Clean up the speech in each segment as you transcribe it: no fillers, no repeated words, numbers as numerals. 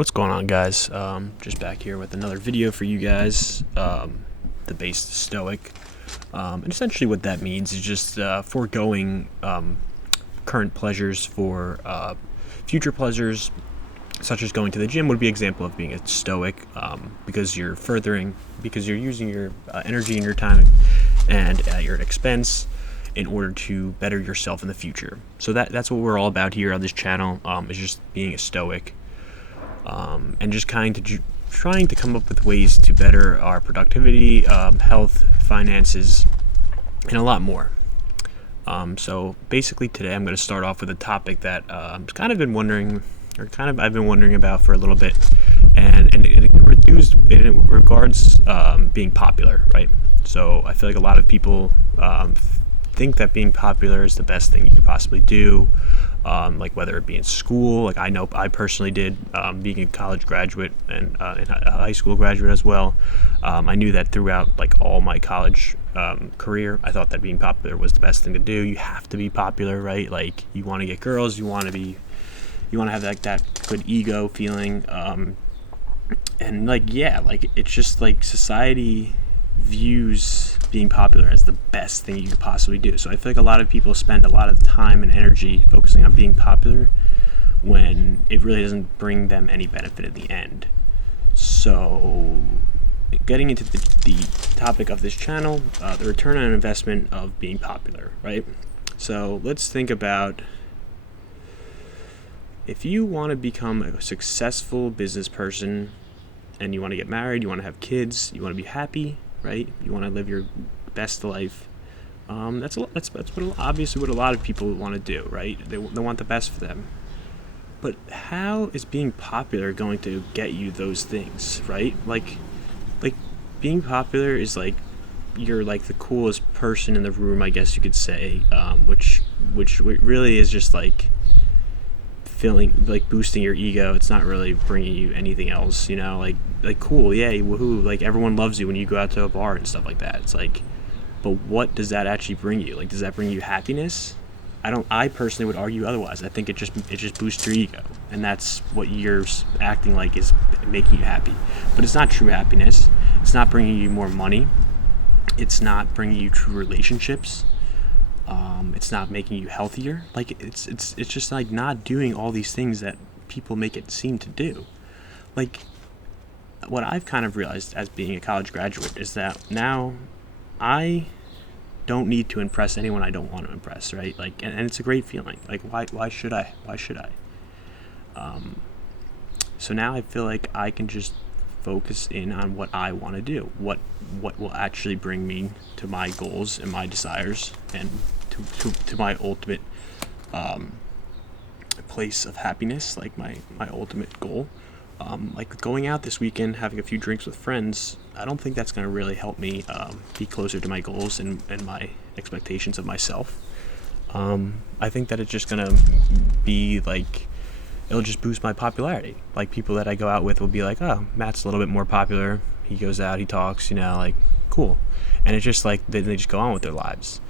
What's going on, guys? Just back here with another video for you guys, the Based Stoic. And essentially what that means is just foregoing current pleasures for future pleasures, such as going to the gym would be an example of being a stoic, because you're using your energy and your time and at your expense in order to better yourself in the future. So that's what we're all about here on this channel, is just being a stoic. And just trying to come up with ways to better our productivity, health, finances, and a lot more. So basically today I'm going to start off with a topic that I've been wondering about for a little bit, and it regards being popular, right? So I feel like a lot of people think that being popular is the best thing you could possibly do. Like whether it be in school, like I know I personally did, being a college graduate and a high school graduate as well. I knew that throughout like all my college career, I thought that being popular was the best thing to do. You have to be popular, right? Like you want to get girls, you want to have like that good ego feeling, and it's just like society views being popular as the best thing you could possibly do. So I feel like a lot of people spend a lot of time and energy focusing on being popular when it really doesn't bring them any benefit in the end. So getting into the topic of this channel, the return on investment of being popular, right? So let's think about, if you want to become a successful business person and you want to get married, you want to have kids, you want to be happy, right? You want to live your best life. That's obviously what a lot of people want to do, right? They want the best for them. But how is being popular going to get you those things, right? Like being popular is like you're like the coolest person in the room, I guess you could say, which really is just like feeling like boosting your ego. It's not really bringing you anything else, like cool, yay, woohoo, like everyone loves you when you go out to a bar and stuff like that. It's like, but what does that actually bring you? Like, does that bring you happiness? I personally would argue otherwise. I think it just boosts your ego, and that's what you're acting like is making you happy. But it's not true happiness. It's not bringing you more money. It's not bringing you true relationships. It's not making you healthier. Like it's just like not doing all these things that people make it seem to do. Like what I've kind of realized as being a college graduate is that now I don't need to impress anyone I don't want to impress, right? Like, and it's a great feeling. Like why should I? So now I feel like I can just focus in on what I want to do, what will actually bring me to my goals and my desires and to my ultimate place of happiness, like my ultimate goal. Like going out this weekend, having a few drinks with friends, I don't think that's going to really help me be closer to my goals and my expectations of myself. I think that it's just going to be like, it'll just boost my popularity. Like people that I go out with will be like, oh, Matt's a little bit more popular. He goes out, he talks, like cool. And it's just like they just go on with their lives.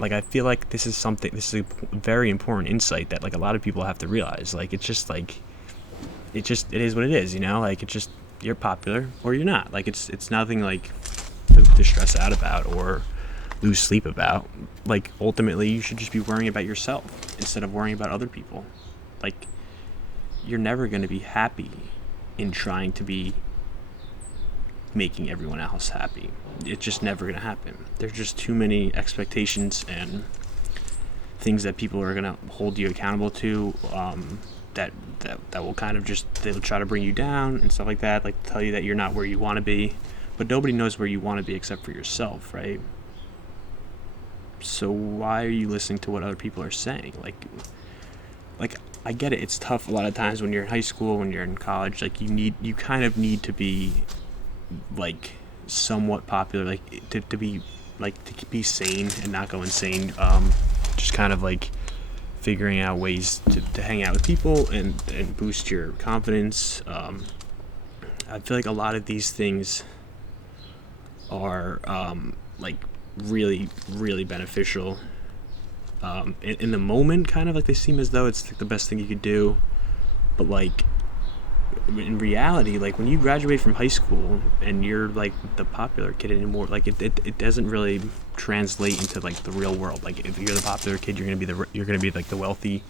Like I feel like this is a very important insight that like a lot of people have to realize. Like it's just like, it is what it is, like it's just, you're popular or you're not. Like it's nothing like to stress out about or lose sleep about. Like ultimately you should just be worrying about yourself instead of worrying about other people. Like you're never going to be happy in trying to be making everyone else happy. It's just never going to happen. There's just too many expectations and things that people are going to hold you accountable to, that will kind of just, they'll try to bring you down and stuff like that, like tell you that you're not where you want to be. But nobody knows where you want to be except for yourself, right? So why are you listening to what other people are saying? Like I get it, it's tough a lot of times when you're in high school, when you're in college, like you kind of need to be like somewhat popular, like to be sane and not go insane. Just kind of like figuring out ways to hang out with people and boost your confidence. I feel like a lot of these things are like really, really beneficial in the moment, kind of like they seem as though it's like the best thing you could do, but like in reality, like, when you graduate from high school and you're like the popular kid anymore, like it doesn't really translate into like the real world. Like, if you're the popular kid, you're gonna be like the wealthy,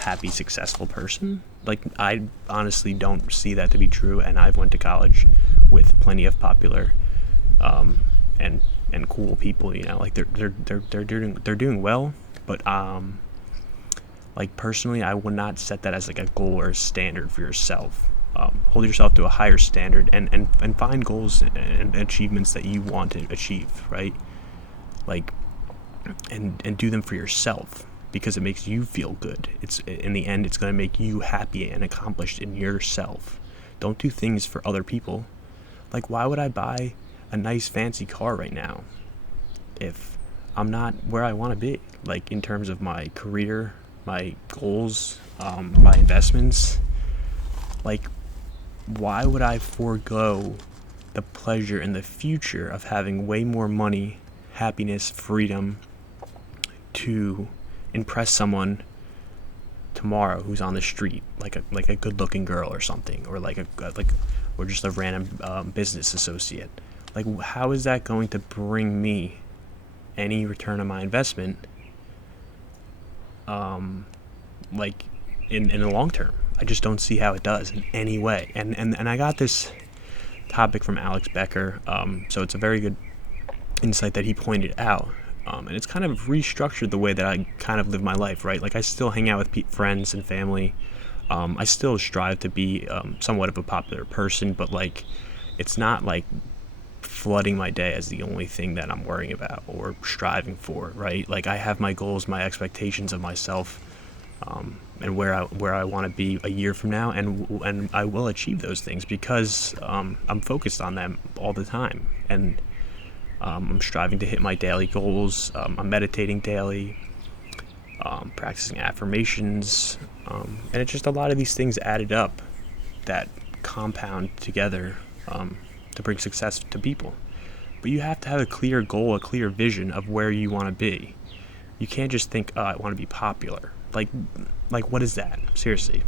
happy, successful person. Like, I honestly don't see that to be true, and I've went to college with plenty of popular and cool people, like they're doing well, but like, personally, I would not set that as like a goal or a standard for yourself. Hold yourself to a higher standard, and find goals and achievements that you want to achieve, right? Like, and do them for yourself, because it makes you feel good. It's, in the end, it's going to make you happy and accomplished in yourself. Don't do things for other people. Like, why would I buy a nice fancy car right now if I'm not where I want to be, like, in terms of my career, my goals, my investments? Like, why would I forego the pleasure in the future of having way more money, happiness, freedom to impress someone tomorrow who's on the street, like a good-looking girl or something, or or just a random business associate? Like, how is that going to bring me any return on my investment? Like, in the long term, I just don't see how it does in any way. And I got this topic from Alex Becker, so it's a very good insight that he pointed out, and it's kind of restructured the way that I kind of live my life, right? Like, I still hang out with friends and family. I still strive to be somewhat of a popular person, but like, it's not like flooding my day as the only thing that I'm worrying about or striving for, right? Like, I have my goals, my expectations of myself, and where I want to be a year from now, and I will achieve those things because I'm focused on them all the time, and I'm striving to hit my daily goals. I'm meditating daily, practicing affirmations, and it's just a lot of these things added up that compound together to bring success to people. But you have to have a clear goal, a clear vision of where you want to be. You can't just think, oh, I want to be popular. Like, what is that? Seriously.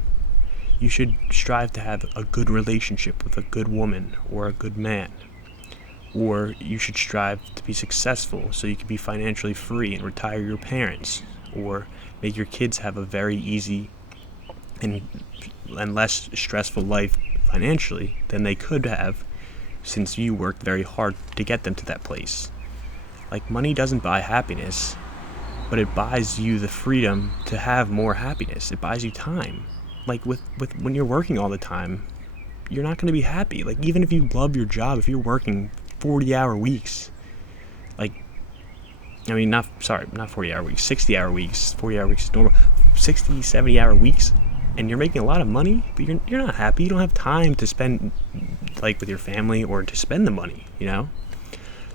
You should strive to have a good relationship with a good woman or a good man. Or you should strive to be successful so you can be financially free and retire your parents. Or make your kids have a very easy and less stressful life financially than they could have, since you worked very hard to get them to that place. Like, money doesn't buy happiness, but it buys you the freedom to have more happiness. It buys you time. Like, with when you're working all the time, you're not going to be happy. Like, even if you love your job, if you're working 40-hour weeks, like, I mean, not 40-hour weeks, 60-hour weeks, 40-hour weeks is normal, 60, 70-hour weeks, and you're making a lot of money, but you're not happy. You don't have time to spend, like, with your family or to spend the money,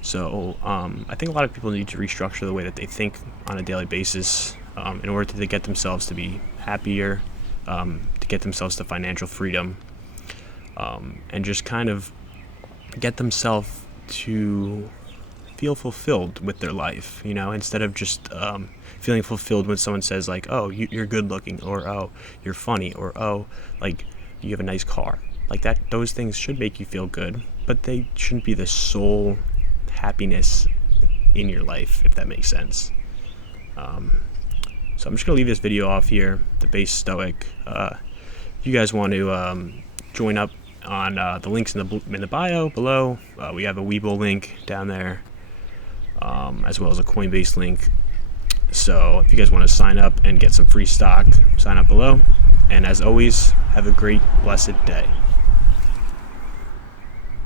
So I think a lot of people need to restructure the way that they think on a daily basis in order to get themselves to be happier, to get themselves to financial freedom, and just kind of get themselves to feel fulfilled with their life, instead of just feeling fulfilled when someone says, like, oh, you're good looking, or oh, you're funny, or oh, like, you have a nice car. Like, that, those things should make you feel good, but they shouldn't be the sole happiness in your life, if that makes sense. So I'm just gonna leave this video off here. The Based Stoic. If you guys want to join up on the links in the bio below, we have a Webull link down there, as well as a Coinbase link. So if you guys want to sign up and get some free stock, sign up below. And as always, have a great, blessed day.